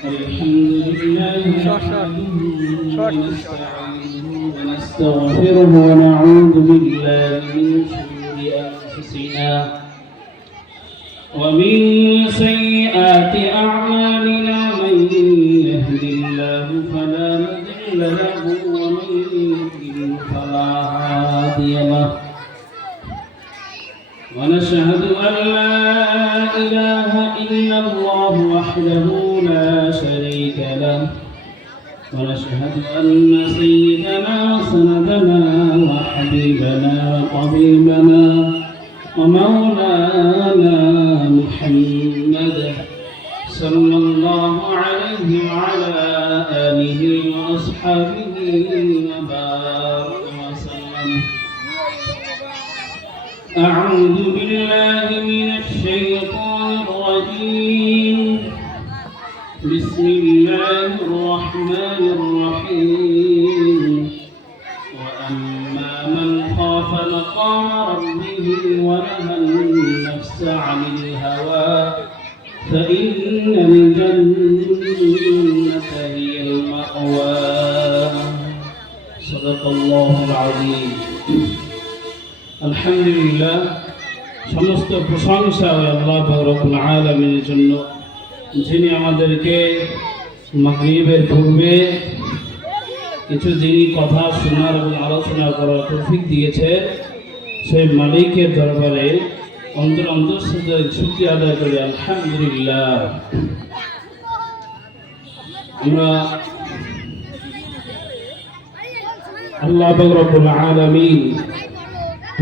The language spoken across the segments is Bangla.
الحمد لله ونستغفره ونعوذ بالله من شرور أنفسنا ومن سيئات أعمالنا من يهد الله فلا مضل له ومن يضلل فلا هادي له ونشهد أن لا إله إلا الله وحده لا شريك له ونشهد أن سيدنا وسندنا وحبيبنا وطبيبنا ومولانا محمد صلى الله عليه وعلى آله وأصحابه وبارك وسلم. أعوذ بالله من الشيطان الرجيم. بسم الله الرحمن الرحيم. وأما من خاف مقام ربه ونهى النفس عن الهوى فإن الجنة هي المأوى. صدق الله العظيم. আলহামদুলিল্লাহ, সমস্ত প্রশংসা আল্লাহ রব্বুল আলামিনের জন্য, যিনি আমাদেরকে মাগরিবের পূর্বে কিছু দিনই কথা শোনার এবং আলোচনা করার তৌফিক দিয়েছে। সেই মালিকের দরবারে অন্তর শুকরিয়া আদায় করি। আলহামদুলিল্লাহ, আমরা আল্লাহ রব্বুল আলামিন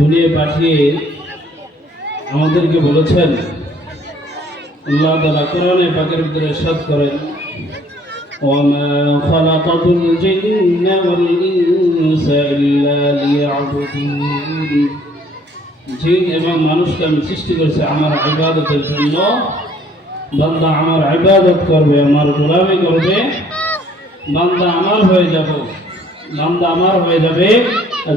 দুনিয়া পাঠিয়ে আমাদেরকে বলেছেন, আল্লাহ তাআলা কোরআনে পাকের ভিতরে ইরশাদ করেন, ওয়ামা খালাকাতুল জিন্না ওয়াল ইনসা ইল্লা লিয়াবুদুন। জিন এবং মানুষকে আমি সৃষ্টি করেছি আমার ইবাদতের জন্য। বান্দা আমার ইবাদত করবে, আমার গোলামি করবে, বান্দা আমার হয়ে যাব, বান্দা আমার হয়ে যাবে,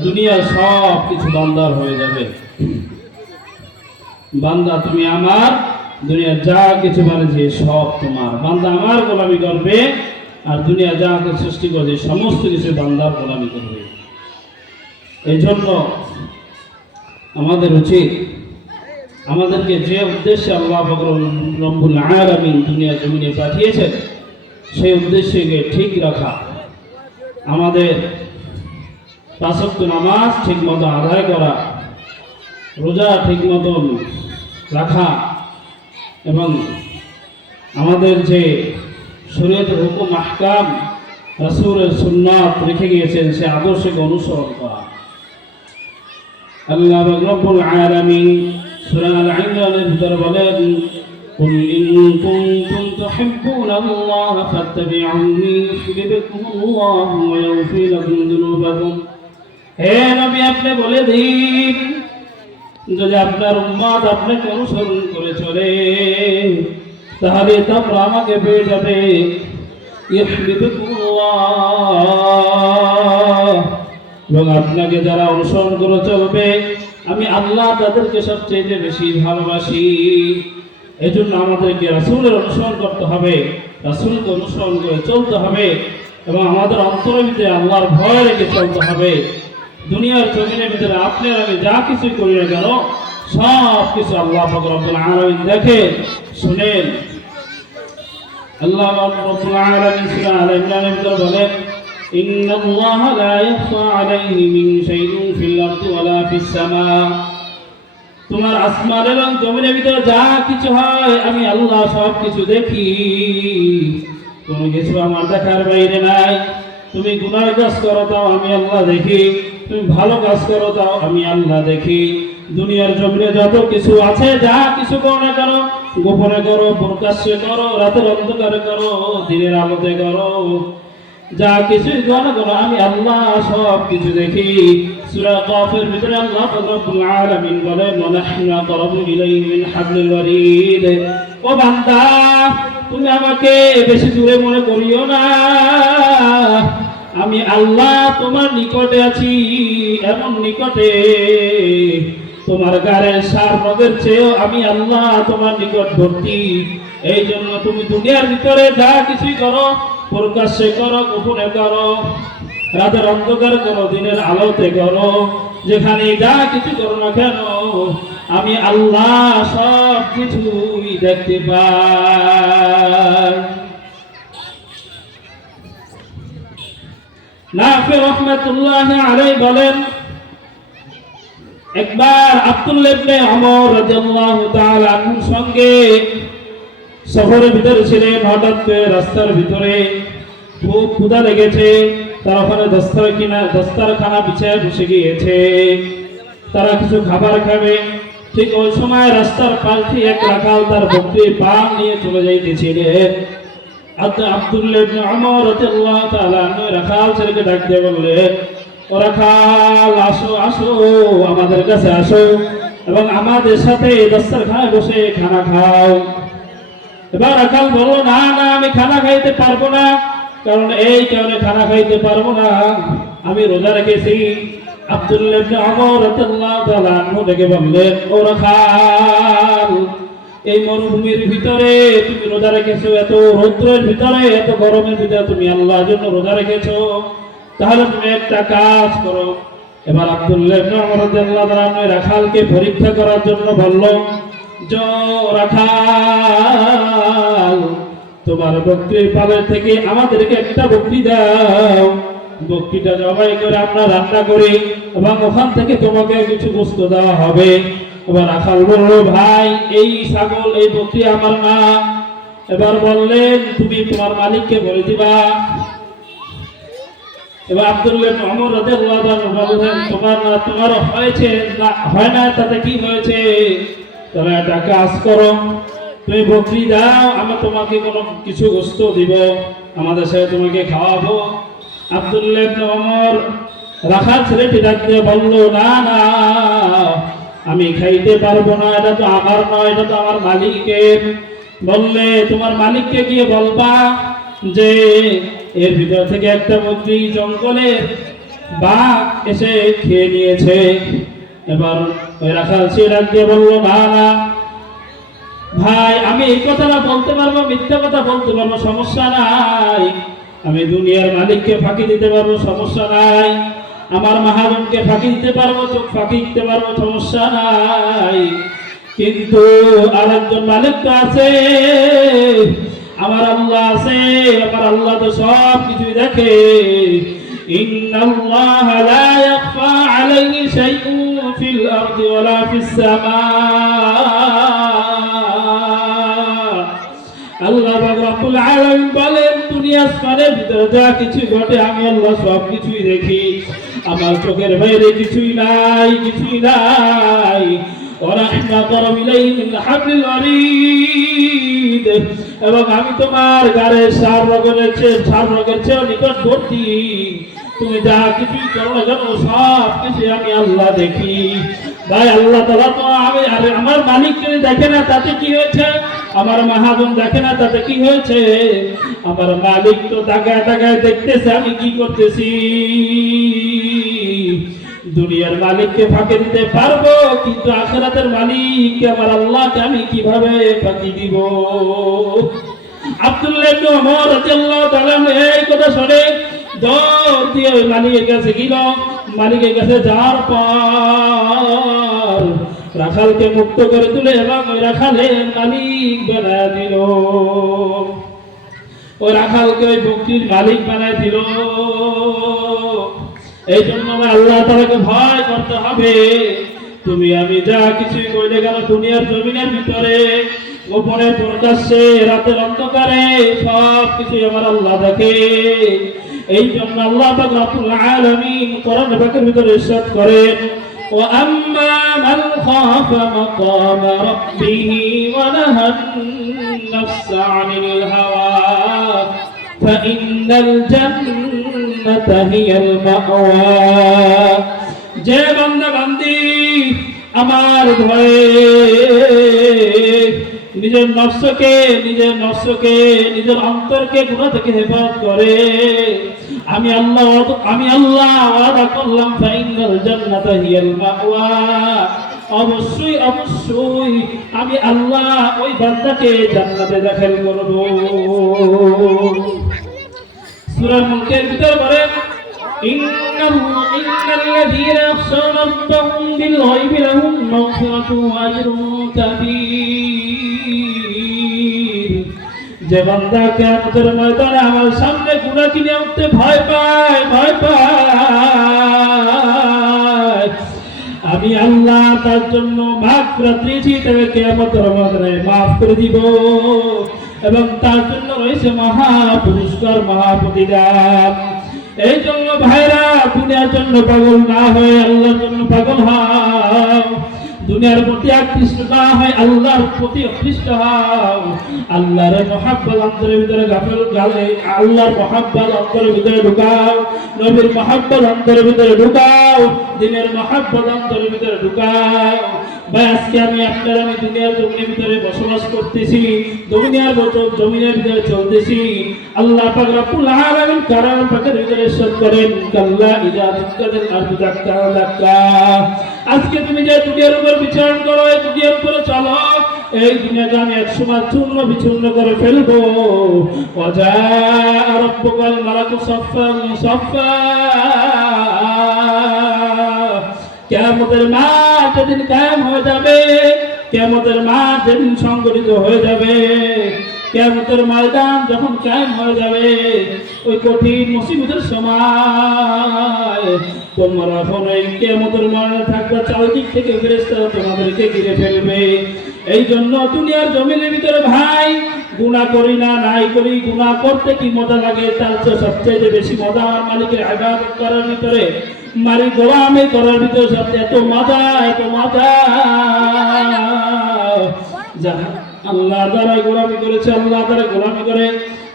দুনিয়ার সব কিছু বান্দার হয়ে যাবে। বান্দা তুমি আমার, দুনিয়ার যা কিছু বানিয়েছে সব তোমার। বান্দা আমার গোলামি করবে, আর দুনিয়া যা কিছু সৃষ্টি করেছে সমস্ত কিছু বান্দার গোলামি করবে। এই জন্য আমাদের উচিত, আমাদেরকে যে উদ্দেশ্যে আল্লাহ রব্বুল আলামিন দুনিয়া জমিনে পাঠিয়েছেন সেই উদ্দেশ্যকে ঠিক রাখা, আমাদের ৫ ওয়াক্ত নামাজ ঠিক মতো আদায় করা, রোজা ঠিক মতন রাখা, এবং আমাদের যে শরীয়তের হুকুম আহকাম রাসূলের সুন্নাত রেখে গিয়েছেন সে আদর্শকে অনুসরণ করা। আল্লাহ রাব্বুল আলামিন সূরা আল-ইমরানের ভিতরে বলেন, কুল ইন কুনতুম তুহিব্বুনাল্লাহ ফাত্তাবিউনি ইউহিব্বুকুমুল্লাহু ওয়া ইয়াগফির লাকুম যুনুবাকুম। হে নবী, আপনি বলে দিন, যদি আপনার উম্মত আপনাকে অনুসরণ করে চলে তাহলে তোমরা আমাকে পেয়ে যাবে। ইউহিব্বুকুমুল্লাহ, এবং আপনাকে যারা অনুসরণ করে চলবে আমি আল্লাহ তাদেরকে সবচেয়ে বেশি ভালোবাসি। এই জন্য আমাদেরকে রাসূলের অনুসরণ করতে হবে, রাসূলকে অনুসরণ করে চলতে হবে, এবং আমাদের অন্তরের ভিতরে আল্লাহর ভয় রেখে চলতে হবে। দুনিয়ার জমিনের ভিতরে আপনি আর আমি যা কিছু করি না কেন সব কিছু আল্লাহ রব্বুল আলামিন দেখে শুনেন। আল্লাহ রব্বুল আলামিন সূরা আল-ইমরানের ভিতরে বলেন, ইন্নাল্লাহা লা ইয়াখফা আলাইহি মিন শাইইন ফিল আরদি ওয়ালা ফিস সামা। তোমার আসমান এবং জমিনের ভিতরে যা কিছু হয় আমি আল্লাহ সব কিছু দেখি, কোনো কিছু আমার দেখার বাইরে নাই। তুমি গুনাহ কাজ করো তাও আমি আল্লাহ দেখি, তুমি ভালো কাজ করো তাও আমি আল্লাহ দেখি। দুনিয়ার জমিনে যত কিছু আছে, যা কিছু করো না কেন, গোপনে করো, প্রকাশ্যে করো, রাতের অন্ধকারে করো, দিনের আলোতে করো, যা কিছুই করো না কেন আমি আল্লাহ সব কিছু দেখি। সূরা কাফের ভিতরে আল্লাহ রাব্বুল আলামিন বলেন, ওয়া নাহনু আকরাবু ইলাইহি মিন হাবলিল ওয়ারিদ। ও বান্দা, তুমি আমাকে বেশি দূরে মনে করিও না, আমি আল্লাহ তোমার নিকটে আছি, এমন নিকটে তোমার গায়ের সার রোগের চেয়েও আমি আল্লাহ তোমার নিকটবর্তী। এই জন্য তুমি দুনিয়ার ভিতরে যা কিছুই করো, প্রকাশ্যে করো, গোপনে করো, রাতের অন্ধকার করো, দিনের আলোতে করো, যেখানে যা কিছু করো না কেন আমি আল্লাহ সব কিছুই দেখতে পাই। নাফি রহমাতুল্লাহ আলাইহি বলেন, একবার আব্দুল্লাহ ইবনে ওমর রাদিয়াল্লাহু তাআলা আনহুর সঙ্গে শহরের ভিতরে ছিলেন। হঠাৎ করে রাস্তার ভিতরে খুব ক্ষুধা লেগেছে, তারা ওখানে দস্তারখানা বিছায় বসে গিয়েছে, তারা কিছু খাবার খাবে। ঠিক ওই সময় রাস্তার পাশে এক রাখাল তার বকরির পাল নিয়ে চলে যাইতেছিলেন। আব্দুল্লাহ ইবনে ওমর রাদিয়াল্লাহু তাআলা আনহু রাখাল ছেলেকে ডাক দিয়ে বললেন, ও রাখাল, আসো আসো, আমাদের কাছে আসো এবং আমাদের সাথে দস্তারখানায় বসে খানা খাও। এবার রাখাল বলল, না না, আমি খানা খাইতে পারবো না, কারণ এই কারণে খানা খাইতে পারবো না, আমি রোজা রেখেছি। আব্দুল্লাহ ইবনে ওমর রাদিয়াল্লাহু তাআলা আনহু ডেকে বললেন, ও রাখাল, এই মরুভূমির ভিতরে তুমি রোজা রেখেছো, এত রৌদ্রের ভিতরে, এত গরমের ভিতরে তুমি আল্লাহর জন্য রোজা রেখেছো, তাহলে তুমি একটা কাজ করো। এবার আব্দুল্লাহ ইবনে ওমর রাদিয়াল্লাহু তাআলা আনহু রাখালকে পরীক্ষা করার জন্য বলল, রাখাল, তোমার বকরির পালের থেকে আমাদেরকে একটা বকরি দাও, বকরিটা জবাই করে আমরা রান্না করি এবং ওখান থেকে তোমাকে কিছু গোশত দেওয়া হবে। এবার রাখাল বলল, ভাই, এই ছাগল, এই বকরি আমার না। এবার বললেন, তুমি তোমার মালিককে বলে দিবা। এবার আব্দুল্লাহ ইবনে ওমর রাদিয়াল্লাহু তাআলা বললেন, তোমার না, তোমার হয়েছে না, হয় না, তাতে কি হয়েছে? তাহলে একটা কাজ করো, তুমি বকরি দাও, আমি তোমাকে কোনো কিছু গোশত দিব, আমাদের সাথে তোমাকে খাওয়াবো। আব্দুল্লাহ ইবনে ওমর রাখাল ছেলেটি ডাক দিয়ে বলল, না না, আমি খাইতে পারবো না, এটা তো আমার নয়, এটা তো আমার মালিকের। বললে, তোমার মালিককে গিয়ে বলবা যে এর ভিতর থেকে একটা বকরি জঙ্গলের বাঘ এসে খেয়ে নিয়েছে। এবার ওই রাখাল সে ডাক দিয়ে বললো, না না ভাই, আমি এই কথাটা বলতে পারবো, মিথ্যা কথা বলতে পারবো, সমস্যা নাই, আমি দুনিয়ার মালিককে ফাঁকি দিতে পারবো, সমস্যা নাই, আমার মাহাজনকে ফাঁকি দিতে পারবো, চোখ ফাঁকি দিতে পারবো, সমস্যা নাই, কিন্তু আরেকজন মালিক তো আছে, আমার আল্লাহ আছে, আমার আল্লাহ তো সব কিছুই দেখে। ইন্নাল্লাহা লা ইয়াখফা আলাইহি শাইউন ফিল আরদি ওয়ালা ফিস সামা। আল্লাহ রাব্বুল আলামিন বলেন, দুনিয়া আসমানের ভিতরে যা কিছু ঘটে আমি আল্লাহ সব কিছুই দেখি, আমার চোখের বাইরে কিছুই নাই, কিছুই নাই। এবং আমি তোমার গায়ের সার রোগের চেয়ে নিকটবর্তী, তুমি যা কিছুই করো না কেন সব কিছু আমি আল্লাহ দেখি। ভাই, আল্লাহ তাআলা তো আমার মালিককে দেখে না, তাতে কি হয়েছে? আমার মাহাজন দেখে না, তাতে কি হয়েছে? আমার মালিক তো তাকায় তাকায় দেখতেছে আমি কি করতেছি। দুনিয়ার মালিককে ফাঁকি দিতে পারবো, কিন্তু আখিরাতের মালিক আমার আল্লাহকে আমি কিভাবে ফাঁকি দিব? আব্দুল্লাহ ইবনে ওমর রাদিয়াল্লাহু তাআলা এই কথা শুনে দৌড় দিয়ে ওই মালিকের কাছে গেল। মালিকের কাছে যাওয়ার পর রাখালকে মুক্ত করে তুলে এবং ওই রাখালের মালিক বানায় দিল, ওই রাখালকে ওই বকরির মালিক বানায় দিল। এই জন্য আল্লাহ তাআলাকে ভয় করতে হবে। তুমি আমি যা কিছুই কইলে গেল দুনিয়ার জমিনের ভিতরে, গোপনে প্রকাশ্যে, রাতের অন্ধকারে, সব কিছুই আমার আল্লাহ দেখে। এই জন্য আল্লাহ পাক রব্বুল আলামিন কোরআন পাকের ভিতরে ইরশাদ করেন, ওয়া আম্মা মান খাফা মাকাম রাব্বিহি ওয়া নাহান নাফসা আনিল হাওয়া ফাইন্নাল জান্নাতা হিয়াল মাওয়া। যে বান্দা বান্দি আমার ভয়ে নিজের নফসকে নিজের অন্তরকে গুনাহ থেকে হেফাজত করে, আমি আল্লাহ ওয়াদা করলাম ফাইনাল জান্নাতা হিয়াল মাওয়া, অবশ্যই অবশ্যই আমি আল্লাহ ওই বান্দাকে জান্নাতে দাখিল করব। সূরা মুলকের ভিতরে বলে ইন্নাল্লাযীনা ইয়াখশাউনা রাব্বাহুম বিল গায়বি লাহুম মাগফিরাতুন ওয়া আজরুন কাবীর। যে বান্দা কিয়ামতের ময়দানে আমার সামনে গুনাহ কিনে উঠতে ভয় পায়, আমি আল্লাহ তার জন্য মাগফিরাত দিয়েছি, তাকে কিয়ামতের ময়দানে মাফ করে দিব এবং তার জন্য রয়েছে মহা পুরস্কার, মহা প্রতিদান। এই জন্য ভাইরা, দুনিয়ার জন্য পাগল না হয়ে আল্লাহর জন্য পাগল হও। দুনিয়ার প্রতি আকৃষ্ট না হয় আল্লাহর প্রতি আকৃষ্ট হও। আল্লাহর মহব্বত অন্তরের ভিতরে আল্লাহর মহব্বত অন্তরের ভিতরে ঢুকাও, নবীর মহব্বত অন্তরের ভিতরে ঢুকাও, দ্বীনের মহব্বত অন্তরের ভিতরে ঢুকাও। ভাই আজকে আমি দুনিয়ার জমিনের ভিতরে বসবাস করতেছি, দুনিয়ার জমিনের ভিতরে চলতেছি। আল্লাহ পাক রব্বুল আলামিন কারণ পাকের ভিতরে ইরশাদ করেন, কাল্লা ইযা দুক্কাতিল আরদু দাক্কা দাক্কা। আজকে তুমি যে দুনিয়ার উপর বিচার করো, এই দুনিয়ার উপরে চলো, এই দুনিয়াকে আমি একসময় চূর্ণ বিচূর্ণ করে ফেলবো। ওয়াজা রাব্বুকাল মালাকু সাফফান সাফফা। কিয়ামতের মাঠ যেদিন কায়েম হয়ে যাবে, কিয়ামতের মাঠ যেদিন সংগঠিত হয়ে যাবে, কিয়ামতের ময়দান যখন কায়েম হয়ে যাবে, ওই কঠিন মুসিবতের সময় তোমরা এখন এই কিয়ামতের ময়দানে থাকবে, চারিদিক থেকে ফেরেশতারা তোমাদেরকে ঘিরে ফেলবে। এই জন্য দুনিয়ার জমিনের ভিতরে ভাই গুনাহ করি না নাই করি, গুনাহ করতে কি মজা লাগে, তার চেয়ে সবচেয়ে বেশি মজা আমার মালিকের ইবাদত করার ভিতরে, মালিক গোলামি করার ভিতরে সবচেয়ে এত মজা, এত মজা। যারা আল্লাহ দ্বারা গোলামি করেছে, আল্লাহ দ্বারা গোলামি করে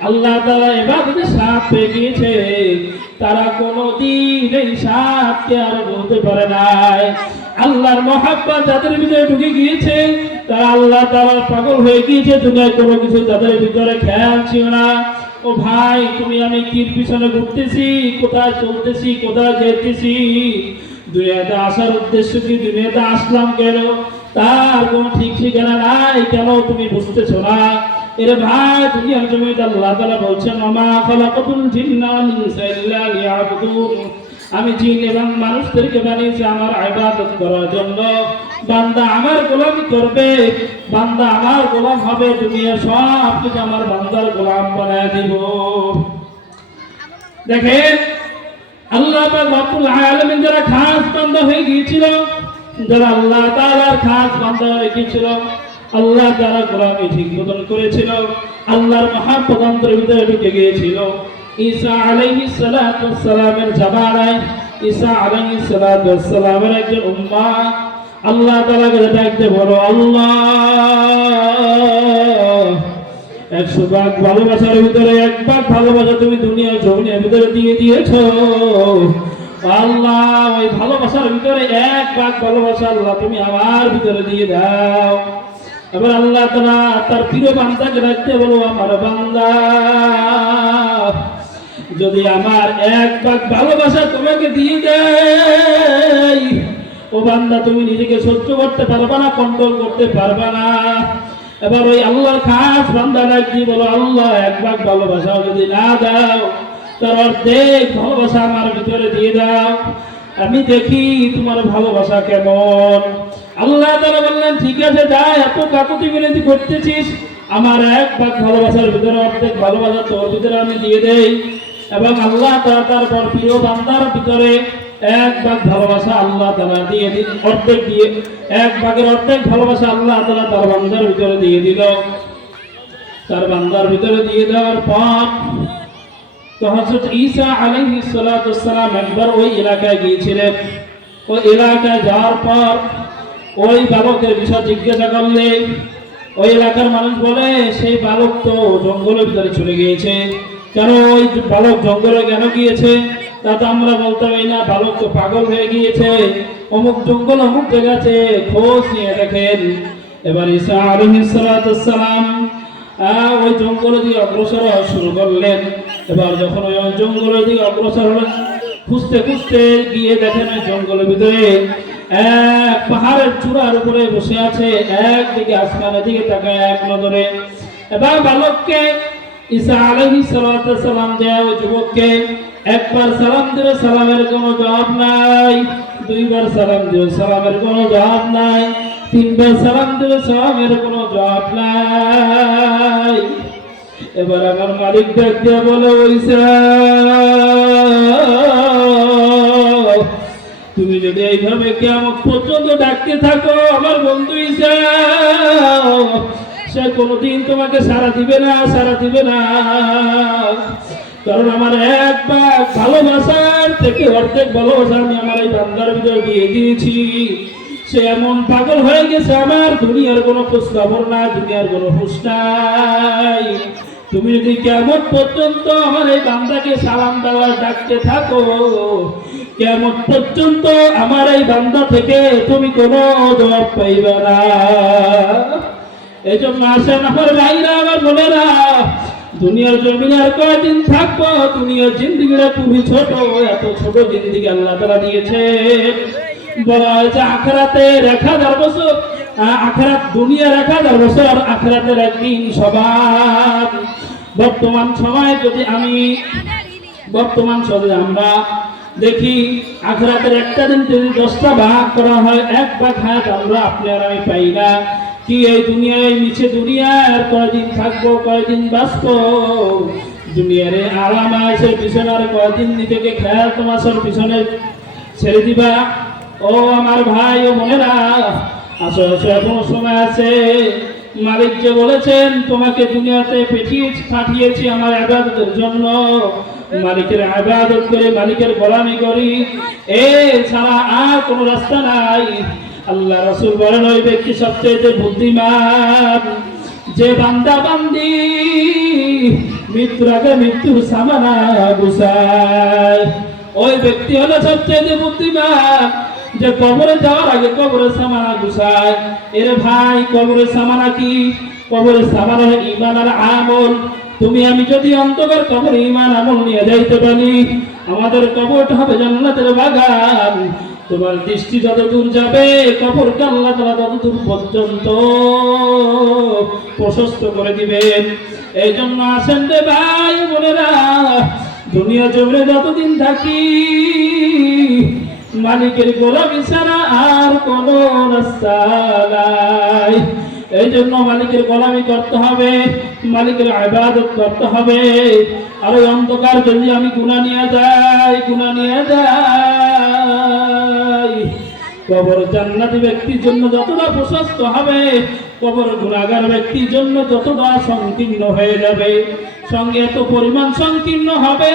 আল্লাহ দ্বারা ইবাদতে স্বাদ পেয়ে গিয়েছে, তারা কোনোদিন এই স্বাদকে আর বলতে পারে নাই। আল্লাহর মহব্বত যাদের ভিতরে ঢুকে গিয়েছে, তারা আল্লাহ তাআলার পাগল হয়ে গিয়েছে। দুনিয়ায় কোনো কিছু তাদের ভিতরে খেয়াল ছিল না। ও ভাই, তুমি আমি কির পিছনে ঘুরতেছি, কোথায় চলতেছি, কোথায় যেতেছি, দুনিয়াতে আসার উদ্দেশ্য কি, দুনিয়াতে আসলাম কেন, তার কোনো ঠিক ঠিকানা নাই। কেন তুমি বুঝতেছো না? এরে ভাই, দুনিয়ার জমিতে আল্লাহ তাআলা বলছেন, ওমা খালাকাতুল জিন্না ওয়াল ইনসা ইল্লা লিয়াবুদুন। আমি জিন এবং মানুষদেরকে বানিয়েছি আমার ইবাদত করার জন্য। বান্দা আমার গোলামি করবে, বান্দা আমার গোলাম হবে, দুনিয়া সব কিছু আমার বান্দার গোলাম বানায় দিব। দেখেন, আল্লাহ পাক রব্বুল আলামিন যারা খাস বান্দা হয়ে গিয়েছিল, যারা আল্লাহ তাআলার খাস বান্দা হয়ে গিয়েছিল, আল্লাহ যারা গোলামি ঠিক মতন করেছিল, আল্লাহর মহব্বত অন্তরের ভিতরে ঢুকে গিয়েছিল। ঈসা আলাইহিস সালাতু ওয়াস সালামের জামানায় ঈসা আলাইহিস সালাতু ওয়াস সালামের একজন উম্মাহ আল্লাহ তাআলাকে ডাকতে বলো, আল্লাহ 100 ভাগ ভালোবাসার ভিতরে 1 ভাগ ভালোবাসা তুমি দুনিয়ার জমিনের ভিতরে দিয়ে দিয়েছো। আল্লাহ, ওই ভালোবাসার ভিতরে 1 ভাগ ভালোবাসা আল্লাহ তুমি আমার ভিতরে দিয়ে দাও। এবার আল্লাহ তাআলা তার প্রিয় বান্দাকে ডাকতে বলো, আমার বান্দা, যদি আমার 1 ভাগ ভালোবাসা তোমাকে দিয়ে দেয়, ও বান্দা তুমি নিজেকে সহ্য করতে পারবা না, কন্ট্রোল করতে পারবা না। এবার ওই আল্লাহর খাস বান্দা ডাকতে বলো, আল্লাহ 1 ভাগ ভালোবাসা যদি না দাও, তার অর্ধেক ভালোবাসা আমার ভিতরে দিয়ে দাও, আমি দেখি তোমার ভালোবাসা কেমন। আল্লাহ তাআলা বললেন, ঠিক আছে, যা এত কাকুতি মিনতি করতেছিস, আমার 1 ভাগ ভালোবাসার ভিতরে অর্ধেক ভালোবাসা তোর ভিতরে আমি দিয়ে দেই। এবং আল্লাহ তাআলা তারপর প্রিয় বান্দার ভিতরে 1 ভাগ ভালোবাসা আল্লাহ তাআলা দিয়ে দিন, অর্ধেক দিয়ে 1 ভাগের অর্ধেক ভালোবাসা আল্লাহ তাআলা তার বান্দার ভিতরে দিয়ে দিল। তার বান্দার ভিতরে দিয়ে দেওয়ার পর তো হযরত ঈসা আলাইহিস সালাতু ওয়াস সালাম একবার ওই এলাকায় গিয়েছিলেন। ওই এলাকায় যাওয়ার পর ওই বালকের বিষয় জিজ্ঞাসা করলে ওই এলাকার মানুষ বলে, সেই বালক তো জঙ্গলের ভিতরে চলে গিয়েছে। কেন ওই বালক জঙ্গলে কেন গিয়েছে? তা তো আমরা বলতে পারি না, বালক তো পাগল হয়ে গিয়েছে, অমুক জঙ্গল অমুক জায়গাতে, খোঁজ নিয়ে দেখেন। এবার ঈসা আলাইহিস সালাতু ওয়াস সালাম ওই জঙ্গলের দিকে অগ্রসর হওয়া শুরু করলেন। এবার যখন ওই জঙ্গলের দিকে অগ্রসর হলেন, খুঁজতে খুঁজতে গিয়ে দেখেন ওই জঙ্গলের ভিতরে এক পাহাড়ের চূড়ার উপরে বসে আছে, একদিকে আসমানের দিকে তাকায় এক নজরে। এবার বালককে ঈসা আলাইহিস সালাতু সালাম দেয়া ওই যুবককে একবার সালাম দিলে সালামের কোনো জবাব নাই, দুইবার সালাম দিলে সালামের কোনো জবাব নাই, তিনবার সালাম দিলে সালামের কোনো জবাব নাই। এবার আমার মালিক ডাক দিয়ে বলে, ঈসা তুমি যদি এইভাবে কিয়ামত পর্যন্ত ডাকতে থাকো, আমার বন্ধু ঈসা সে কোনোদিন তোমাকে সাড়া দিবে না, সাড়া দিবে না। কারণ আমার একবার ভালোবাসার থেকে অর্ধেক ভালোবাসা আমি আমার এই বান্দার ভিতরে দিয়ে দিয়েছি। সে এমন পাগল হয়ে গেছে, আমার দুনিয়ার কোনো খোঁজ খবর নাই, দুনিয়ার কোনো হুঁশ নাই। তুমি যদি কিয়ামত পর্যন্ত আমার এই বান্দাকে সালাম দেওয়ার ডাকতে থাকো, কিয়ামত পর্যন্ত আমার এই বান্দা থেকে তুমি কোনো জবাব পাইবে না। এই জন্য আসেন আমার ভাইরা, আমার বোনেরা, দুনিয়ার জমিনে আর কয়দিন থাকবো? দুনিয়ার জিন্দিগিটা খুবই ছোট, এত ছোট জিন্দিগি আল্লাহ তাআলা দিয়েছে। বলা হয়েছে আখিরাতের 1000 বছর, আখিরাত দুনিয়ার 1000 বছর, আখিরাতের একদিন সবার। বর্তমান সময়ে যদি আমরা দেখি আখিরাতের একটা দিন যদি 10টা ভাগ করা হয়, এক ভাগ হায়াত আমরা আপনি আর আমি পাই না। কি এই দুনিয়ায় মিছে দুনিয়ার কয়দিন থাকবো, কয়দিন বাঁচবো? দুনিয়ার আরাম আয়েশের পিছনে আর কয়দিন নিজেকে খেয়াল তামাশার পিছনে ছেড়ে দিবা? ও আমার ভাই ও বোনেরা, আসো আসো, এখনো সময় আছে। মালিক যে বলেছেন তোমাকে দুনিয়াতে পাঠিয়েছি আমার ইবাদতের জন্য, মালিকের ইবাদত করে মালিকের গোলামি করি, এ ছাড়া আর কোনো রাস্তা নাই। আল্লাহ রাসূল বলেন ওই ব্যক্তি সবচেয়ে বুদ্ধিমান যে বান্দা বান্দি মৃত্যুর আগে মৃত্যুর সামানা গুছায়। ওই ব্যক্তি হলো সবচেয়ে বুদ্ধিমান যে কবরে যাওয়ার আগে কবরের সামানা গুছায়। এর ভাই কবরের সামানা কি? কবরের সামানা হলো ঈমান আর আমল। তুমি আমি যদি অন্ধকার কবরে ঈমান আমল নিয়ে যাইতে পারি, আমাদের কবরটা হবে জান্নাতের বাগান। তোমার দৃষ্টি যত দূর যাবে, কবরকে আল্লাহ তাআলা তত দূর পর্যন্ত প্রশস্ত করে দিবেন। এই জন্য আসেন রে ভাই বোনেরা, দুনিয়া জমিনে যতদিন থাকি মালিকের গোলামি ছাড়া আর কোনো রাস্তা নাই। এই জন্য মালিকের গোলামি করতে হবে, মালিকের ইবাদত করতে হবে। আর ওই অন্ধকার যদি আমি গুনাহ নিয়ে যাই, কবর জান্নাতি ব্যক্তির জন্য যতটা প্রশস্ত হবে, কবর গুনাহগার ব্যক্তির জন্য ততটা সংকীর্ণ হয়ে যাবে। সঙ্গে এত পরিমাণ সংকীর্ণ হবে,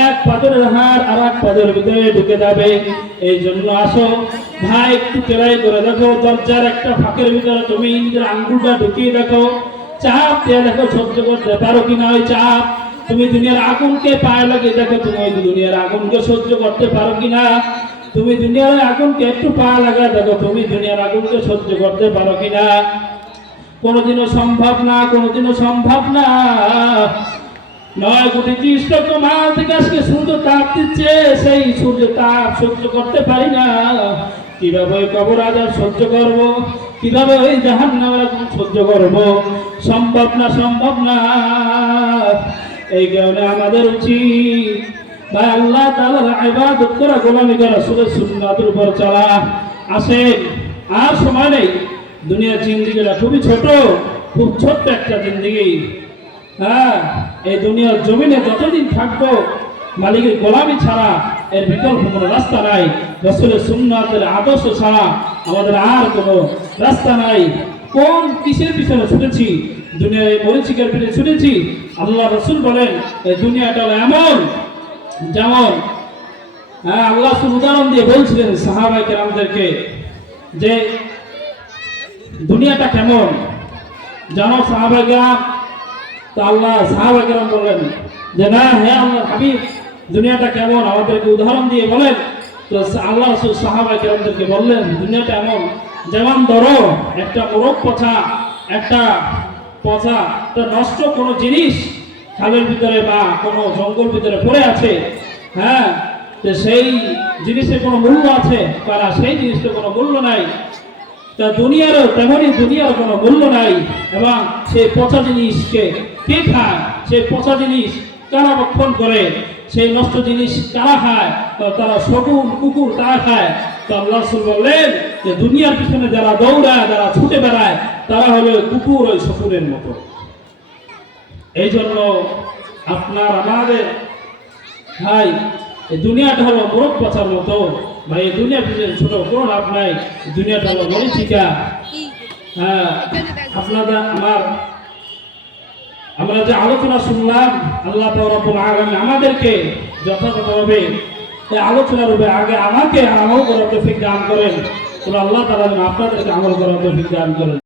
এক পাথরের হাড় আর এক পাথরের ভিতরে ঢুকে যাবে। এই জন্য আসো ভাই, একটু ট্রাই করে দেখো, দরজার একটা ফাঁকের ভিতরে তুমি নিজের আঙ্গুলটা ঢুকিয়ে দেখো, চাপ দিয়ে দেখো সহ্য করতে পারো কিনা ওই চাপ। তুমি দুনিয়ার আগুনকে পায়ে লাগিয়ে দেখো, তুমি ওই দুনিয়ার আগুনকে সহ্য করতে পারো কিনা। তুমি দুনিয়ার আগুনকে একটু পা লাগায় দেখো, তুমি দুনিয়ার আগুনকে সহ্য করতে পারো কিনা। কোনোদিনও সম্ভব না, কোনোদিনও সম্ভব না। 9,30,00,000 মাইল থেকে আজকে সূর্য তাপ দিচ্ছে, সেই সূর্য তাপ সহ্য করতে পারি না। কিভাবে ওই কবর আযাব সহ্য করব? কিভাবে ওই জাহান্নামের আগুন সহ্য করব? সম্ভব না, সম্ভব না। এই কারণে আমাদের উচিত ভাই আল্লাহ তাআলার ইবাদত করা, গোলামি করা, সুন্নাতের উপর চলা। আসেন, আর সময় নেই। দুনিয়ার জিন্দেগিটা খুবই ছোট, খুব ছোট্ট একটা জিন্দেগি। হ্যাঁ, এই দুনিয়ার জমিনে যতদিন থাকবো মালিকের গোলামি ছাড়া এর বিকল্প কোনো রাস্তা নাই। রাসূলের সুন্নাতের আদর্শ ছাড়া আমাদের আর কোনো রাস্তা নাই। কোন কিসের পিছনে ছুটেছি? দুনিয়ার এই মরিচিকার পিছনে ছুটেছি। আল্লাহ রাসূল বলেন এই দুনিয়াটা এমন যেমন, হ্যাঁ, আল্লাহ রাসূল উদাহরণ দিয়ে বলছিলেন সাহাবায়ে কেরামদেরকে যে দুনিয়াটা কেমন জানো সাহাবায়ে কেরাম? তো আল্লাহ সাহাবায়ে কেরাম বললেন যে না, হে আল্লাহর হাবিব, দুনিয়াটা কেমন আমাদেরকে উদাহরণ দিয়ে বলেন। তো আল্লাহ রাসূল সাহাবায়ে কেরামদেরকে বললেন দুনিয়াটা এমন যেমন ধরো একটা মোরগ পচা, একটা পচা তো নষ্ট কোনো জিনিস খালের ভিতরে বা কোনো জঙ্গল ভিতরে পড়ে আছে। হ্যাঁ, যে সেই জিনিসের কোনো মূল্য আছে, তারা সেই জিনিসের কোনো মূল্য নাই। তা দুনিয়ারও তেমনই, দুনিয়ার কোনো মূল্য নাই। এবং সেই পচা জিনিসকে কে খায়, সেই পচা জিনিস কারা ভক্ষণ করে, সেই নষ্ট জিনিস কারা খায়, তো তারা শকুন কুকুর তারা খায়। তো আল্লাহ রাসূল বললেন যে দুনিয়ার পিছনে যারা দৌড়ায়, যারা ছুটে বেড়ায়, তারা হলো কুকুর ওই শকুনের মতো। এই জন্য আপনার আমাদের ভাই, এই দুনিয়াটা হলো মোরগ পচার মতো। ভাই এই দুনিয়ার পিছনে ছোট কোনো লাভ নাই। এই দুনিয়াটা হলো মরিচিকা। হ্যাঁ, আপনাদের আমরা যে আলোচনা শুনলাম, আল্লাহ রাব্বুল আলামিন আমাদেরকে যথাযথভাবে এই আলোচনার উপরে আগে আমাকে আমল করার তৌফিক দান করেন। আল্লাহ তাআলা আপনাদেরকে আমল করার তৌফিক দান করেন।